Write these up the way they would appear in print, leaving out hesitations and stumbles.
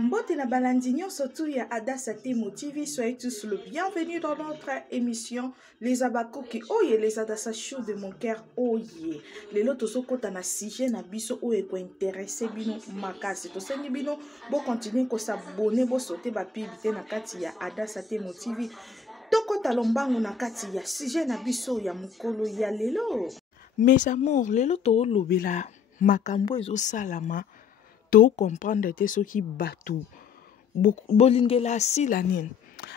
Mbote na balandinyo surtout ya Adassa Temo TV, soyez tous le bienvenue dans notre émission Les Abakoki Oye, les Adassa Show de mon cœur Oye. Les lotos sont kota na sujet na biso oye ko intéressé bino makasi. To sengi bino bo continuer ko s'abonner bo sauter ba publicité na kati ya Adassa Temo TV. Toko talombango na kati ya sujet na biso ya mukolo ya lelo. Mes amours, lelo to lobela makambo ezo salama. To comprendre te soki batu bolingela asila nini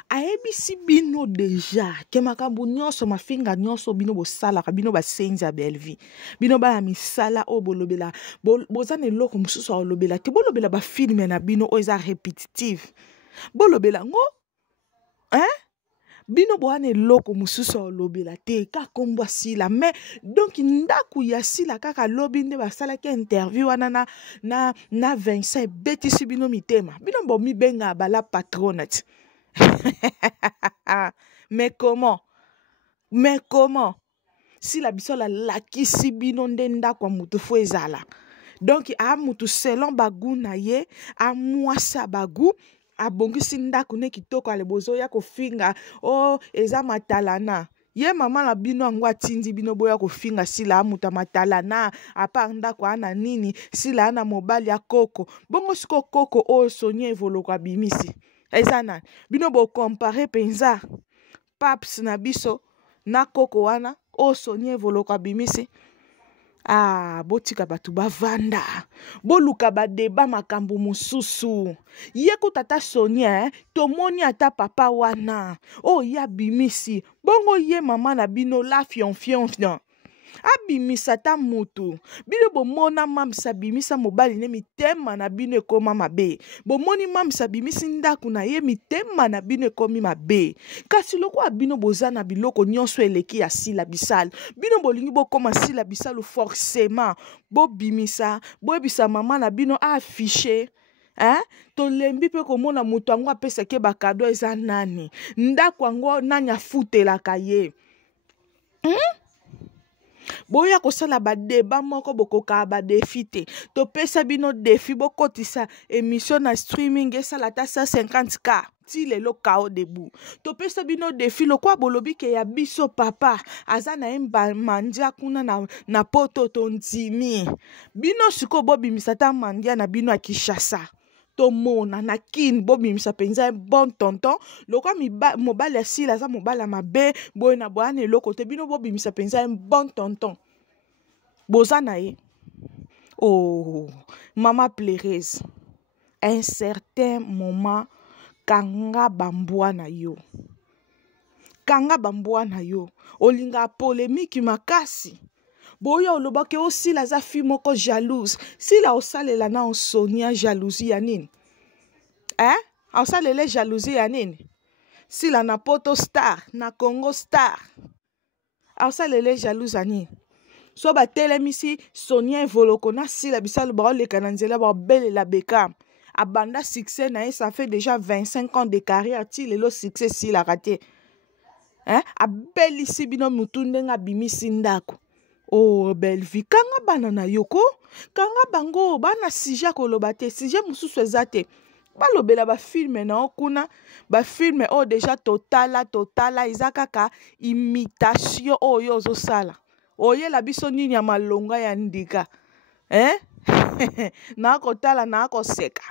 ayebisi bino deja ke makambo nyonso mafinga nyonso bino bosalaka bino basenzi ya belvi bino bana misala o bolobela boza na eloko mosusu olobela te bolobela bafilme na bino oyo eza répétitive bolobela ngo bino boana eloko mosusu olobela te ka kombo asila mais donc ndaku ya sila kaka lobi nde basalaki interview wana na Vincent ebetisi bino mitema bino bomibenga bala patronate mais comment sila biso lalakisi bino nde ndaku ya mutu fo ezala donc a mutu selon bagu na ye a mwasa bagu abongisi ndaku ne kitoko ale bozo ya kofinga eza matalana ye mama na bino yango atindi bino boya kofinga sila amuta matalana apart ndaku ana nini sila ana mobali ya koko bongo siko koko oyo Sonia evoloko bimisi eza nani bino bo compare penza paps na biso na koko wana oyo Sonia evoloko bimisi botika batu bavanda boluka badeba makambo mosusu ye ko tata Sonia tomoni ata papa wana ya bimisi bongo ye mama na bino la fion abimisa ta mutu bino bomona mamisa bimisa mobali ne mitema na bino ekoma mabe bomoni mamisa bimisi ndaku na ye mitema na bino ekomi mabe kasi loko abino boza na biloko nyonso eleki ya sila bisalo bino bolingi bokoma sila bisalo forcément bobimisa boyebisa mama na bino affiché tolembi pe komona mutu yango apesaki bakado eza nani ndaku yango nani afutelaka ye boya kosala badeba moko bokoka badefi te topesa bino defi bokotisa émission na streaming esala ta 150k ti lelo kao debu topesa bino defi lokwa bolobi ke ya biso papa aza na emba mandia kuna na poto tondimi bino siko bobimisa ta mandia na bino ya Kinshasa tomona na kin bobimisa penza bon tonton lokwa mobali ya sila aza mobali ya mabe boye na boyana eloko te bino bobimisa penza bon tonton boza na ye mama pleureuse un certain moment kanga bambwa na yo olinga polémique makasi boya olobaki osila aza fi moko jalouse sila osalela na Sonia jalousie ya nini osalele jalousie ya nini sila na poto star na Congo star osalele jalouse ya nini so batelemisi Sonia evoloko na sila bisalo baoleka na nzela babelela Beckham abanda succès na ye ça fait déjà 25 ans de carrière ti lelo succès sila raté abelisi bino mutu ndenge abimisi ndaku belvi kanga bana na yoko kanga bango bana sujet koloba te sujet mosusu eza te balobela bafilme na okuna bafilme déjà totala eza kaka imitation oyo ozosala oyela biso nini ya malonga ya ndika nakotala nakoseka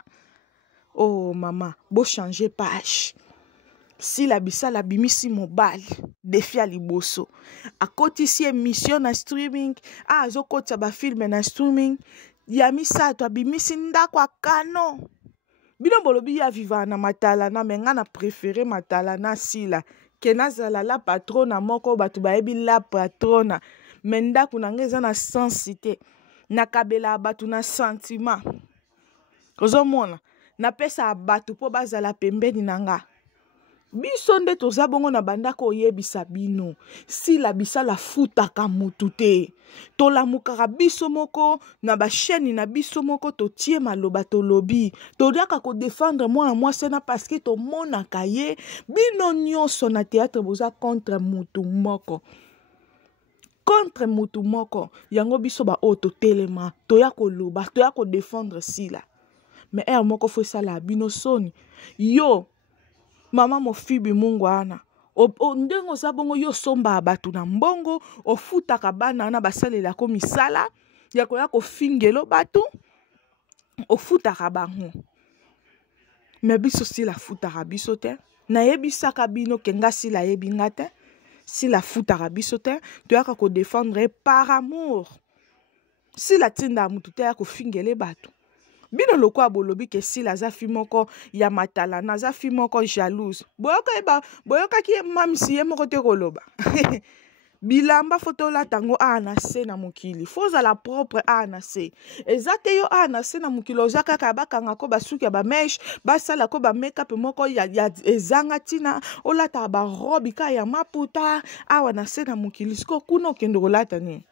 mama bo changer page sila bisala bimisi mobali defi ya liboso akotisi émission na streaming azokotisa bafilme na streaming ya misato abimisi ndako akano bino bolobi ya viva na matalana me nga na préféré matalana sila ke nazala la patrona moko bato bayebi la patrona me ndako na nga eza na sensité nakabela bato na sentiment ozomona napesa bato mpo bazala pembeni na nga biso nde toza bongo na bandako oyebisa bino sila bisala futaka mutu te tolamukaka biso moko na basheni na biso moko totie maloba tolobi todiaka kodefendre mwana mwasi na paske tomonaka ye bino nyonso na théâtre boza contre mutu moko yango biso totelema toya koloba toya kodefendre sila mais moko fo sala bino soni. Yo mama mofibi mungu ana ndenge oza bongo yo somba bato na mbongo ofutaka bana na basalelako misala ya koya kofingelo bato ofutaka bango, me biso sila futaka biso te. Nayebisaka bino ke nga sila yebi nga te, sila futaka biso te, toyaka kodefendre par amour. Sila tinda mutu te ya kofingele bato. Bino lokwa bolobi ke sila za fi moko ya matala na za fi moko jalouse. Boyoka ki mamisi ye moko te koloba. Bilamba fotola tango ana se na mukili. Foza la propre ana se. Ezate yo ana se na mukili ozaka kabakanga ko basuki ba mesh, basala ko ba make-up moko ya ezanga tina, olata ba robe ka ya maputa, awa na se na mukili. Siko kuno kendo kolata ni.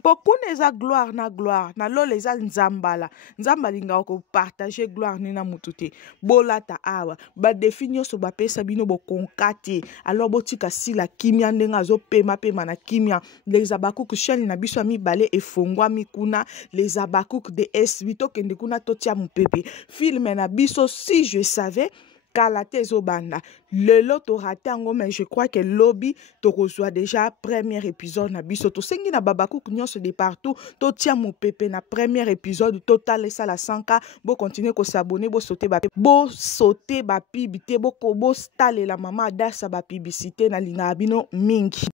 Pokune eza gloire na lolo eza nzambala. Nzambali nga ko partager gloire ni na mututi. Bolata awa. Ba définir so ba pesa bino bo konkati. Alors botika sila kimia ndenga zo pema na kimia. Les abakouk chaîne na biso mi balé e fongwa mi kuna. Les abakouk de S bito kende kuna totia mu pepe. Film na biso si je savais. Kalate zobanda. Le lot raté ango, mais je crois que lobby to reçoit déjà premier épisode na biso. To sengi na babakou nyonso de partout. To tia mo pepe na premier épisode total et ça la 100K. Bo continuer ko s'abonner, bo sauter ba pibité, bo stale la maman dasa ba publicité na linga bino mingi.